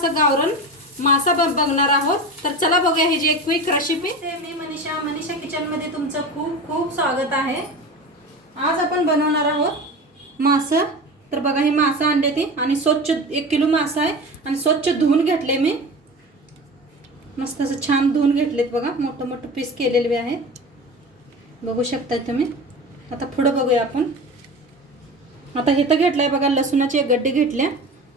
असं गावरण मासा बघणार आहोत। तर चला बघूया ही जी एक क्विक रेसिपी। मी मनीषा किचन मध्ये तुमचं खूप खूप स्वागत आहे। आज आपण बनवणार आहोत मासा। तर बघा ही मासा आणले ती आणि स्वच्छ 1 किलो मासा आहे आणि स्वच्छ धुवून घेतले मी। मस्त असं छान धुवून घेतलेत बघा, मोठे मोठे पीस केलेले आहेत, बघू शकता तुम्ही। आता पुढे बघूया आपण। आता हे तर घेतलंय बघा, लसूणाची एक गड्डी घेतल्या।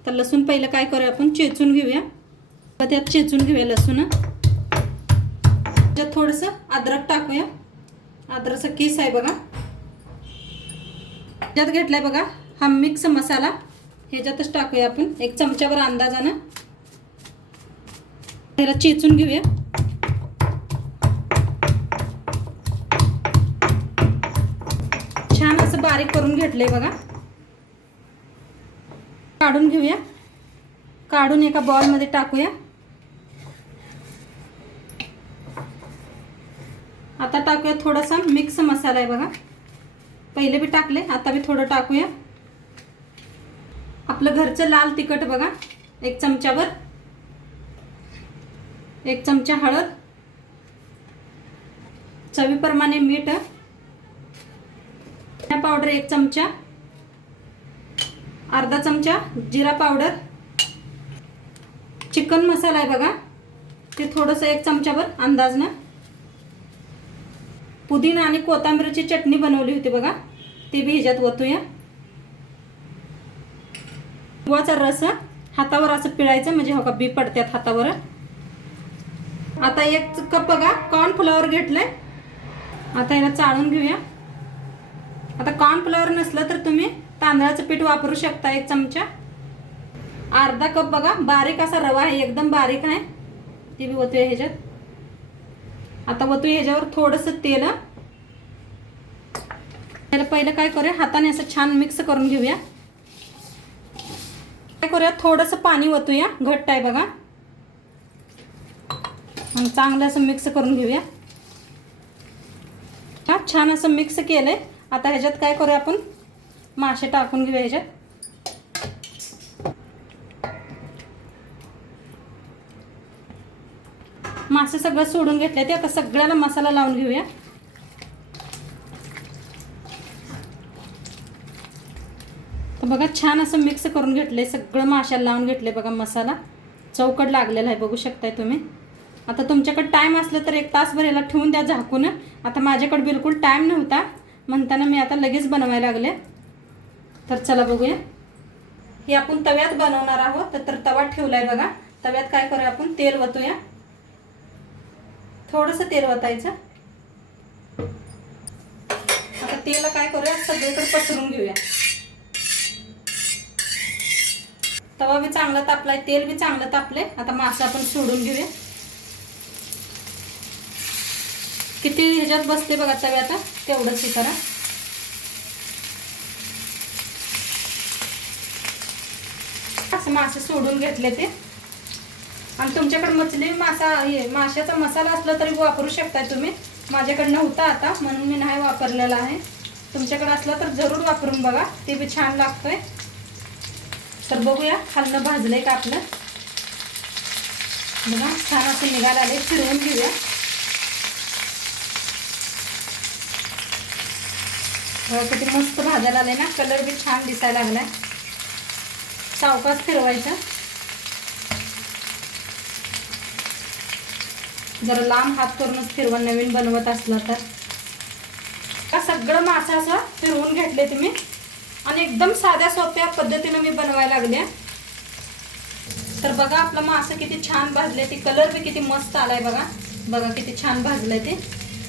तर लसूण पहिलं काय करूया आपण, चेचून घेऊया। तर त्यात चेचून घेऊया लसूण। त्यात थोडंसं अद्रक टाकूया, अद्रकचा किस आहे बघा। त्यात घेतलाय बघा हा मिक्स मसाला, ह्याच्यातच टाकूया आपण 1 चमचाभर अंदाजानं। त्याला चेचून घेऊया। छान असं बारीक करून घेतलंय बघा। काढून घेऊया, काढून एका बाउल मध्ये टाकूया। आता टाकूया थोडासा मिक्स मसाला आहे बघा, पहिले भी टाकले, आता भी थोडं टाकूया। आपलं घरचं लाल तिखट बघा 1 चमचाभर, 1 चमचा हळद, चवीप्रमाणे मीठ, धनिया पावडर 1 चमचा, अर्धा चमचा जिरा पावडर, चिकन मसाला आहे बघा ते थोडंसं 1 चमचाभर अंदाजनं, पुदिना आणि कोथिंबीरची चटणी बनवली होती बघा ती बी ह्याच्यात ओतूया। लिंबाचा रस हातावर असं पिळायचं म्हणजे हो का बी पडतात हातावर। आता 1 कप बघा कॉर्नफ्लॉवर घेतलंय, आता याला चाळून घेऊया। आता कॉर्नफ्लॉवर नसलं तर तुम्ही तांदळाचं पीठ वापरू शकता 1 चमचा। अर्धा कप बघा बारीक असा रवा आहे, एकदम बारीक आहे, ते बी ओतूया ह्याच्यात। आता ओतूया ह्याच्यावर थोडंसं तेल। त्याला पहिलं काय करूया, हाताने असं छान मिक्स करून घेऊया। काय करूया, थोडंसं पाणी ओतूया, घट्ट आहे बघा, आणि चांगलं असं मिक्स करून घेऊया। छान असं मिक्स केलंय। आता ह्याच्यात काय करूया आपण, मासे टाकून घेऊया ह्याच्यात। मासे सगळं सोडून घेतले ते, आता सगळ्याला मसाला लावून घेऊया। तर बघा छान असं मिक्स करून घेतले, सगळं माशाला लावून घेतले बघा मसाला, चौकट लागलेला आहे बघू शकताय तुम्ही। आता तुमच्याकडे टाइम असलं तर 1 तासभर याला ठेवून द्या झाकून। आता माझ्याकडे बिलकुल टाइम नव्हता म्हणताना मी आता लगेच बनवायला लागले। तर चला बघूया, हे आपण तव्यात बनवणार आहोत। तर तवा ठेवलाय बघा, तव्यात काय करूया आपण, तेल ओतूया, थोडंसं तेल ओतायचं। आता तेल काय करूया, सगळीकडे पसरून घेऊया। तवा बी चांगला तापलाय, तेल बी चांगलं तापले। आता मासा आपण सोडून घेऊया। किती ह्याच्यात बसते बघा तव्यात, तेवढंच हे करा। असं मासे सोडून घेतले ते, आणि तुमच्याकडे मछली मासा हे माशाचा मसाला असला तरी वापरू शकताय तुम्ही। माझ्याकडे नव्हता आता म्हणून मी नाही वापरलेला आहे, तुमच्याकडे असला तर जरूर वापरून बघा, ते बी छान लागतोय। तर बघूया खालनं भाजलंय का आपलं, बघा छान असं निघायला आले, फिरवून घेऊया। किती मस्त भाजायला आले ना, कलर बी छान दिसायला लागलाय। सावकाश फिरवायचं, जरा लांब हात करूनच फिरवा नवीन बनवत असला तर। सगळं मासा असं फिरवून घेतले तुम्ही, आणि एकदम साध्या सोप्या पद्धतीने मी बनवायला लागले। तर बघा आपला मासा किती छान भाजले, ते कलर बी किती मस्त आलाय बघा, बघा किती छान भाजलंय ते।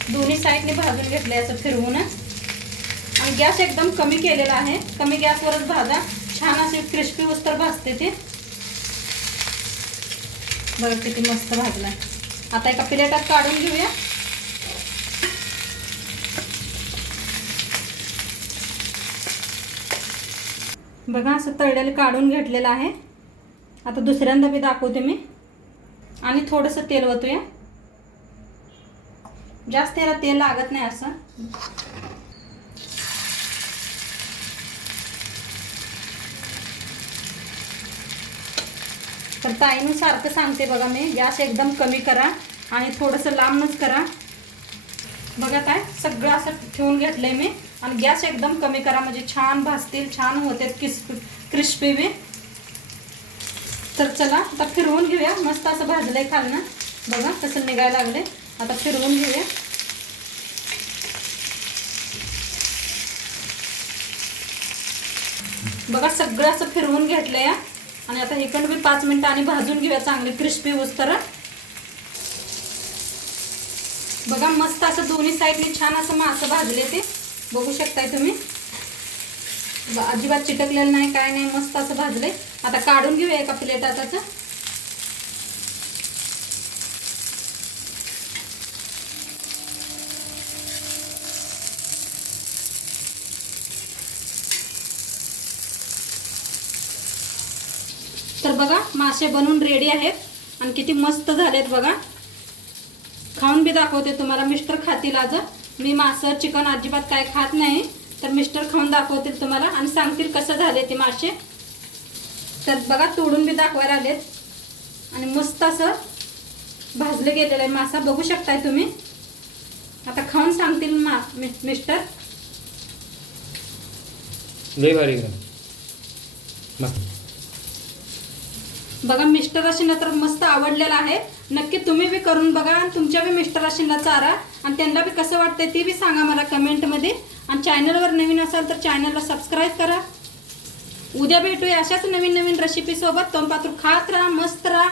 दोन्ही साईडने भाजून घेतले असं फिरवून, आणि गॅस एकदम कमी केलेला आहे, कमी गॅसवरच भाजा, छान असे क्रिस्पी उस्तर भाजते ते। बघा किती मस्त भाजलाय। आता एका प्लेटात काढून घेऊया। बघा असं तळलेलं काढून घेतलेलं आहे। आता दुसऱ्यांदा बी दाखवते मी, आणि थोडंसं तेल ओतूया, जास्त याला तेल लागत नाही असं। तर ताईनं सारखं सांगते बघा मी, गॅस एकदम कमी करा आणि थोडंसं लांबच करा. बघा काय सगळं असं ठेवून घेतलंय मी आणि गॅस एकदम कमी करा म्हणजे छान भाजतील, छान होते क्रिस्पी बी. तर चला आता फिरवून घेऊया. मस्त असं भाजलंय खालनं, बघा कसं निघायला लागले. आता फिरवून घेऊया. बघा सगळं असं फिरवून घेतलंय आणि आता इकडं बी 5 मिनिटं आणि भाजून घेऊया चांगली क्रिस्पी होईस्तर. बघा मस्त असं दोन्ही साईडने छान असं मासं भाजले, ते बघू शकताय तुम्ही. अजिबात चिटकलेलं नाही, काय नाही, मस्त असं भाजले. आता काढून घेऊया एका प्लेटात आता. तर बघा मासे बनवून रेडी आहेत आणि किती मस्त झालेत बघा. खाऊन बी दाखवते तुम्हाला. मिस्टर खातील आज. मी मासं चिकन अजिबात काय खात नाही, तर मिस्टर खाऊन दाखवतील तुम्हाला आणि सांगतील कसं झाले ते मासे. तर बघा तोडून बी दाखवायला आलेत आणि मस्त असं भाजले गेलेलं आहे मासा, बघू शकताय तुम्ही. आता खाऊन सांगतील मिस्टर. लय भारी मस्त. बघा मिस्टर अशींना तर मस्त आवडलेला आहे. नक्की तुम्ही बी करून बघा आणि तुमच्या बी मिस्टर अशींना चारा आणि त्यांना बी कसं वाटतंय ते बी सांगा मला कमेंटमध्ये. आणि चॅनलवर नवीन असाल तर चॅनलला सबस्क्राईब करा. उद्या भेटूया अशाच नवीन नवीन रेसिपी सोबत. तोंडपात्र खात राहा, मस्त राहा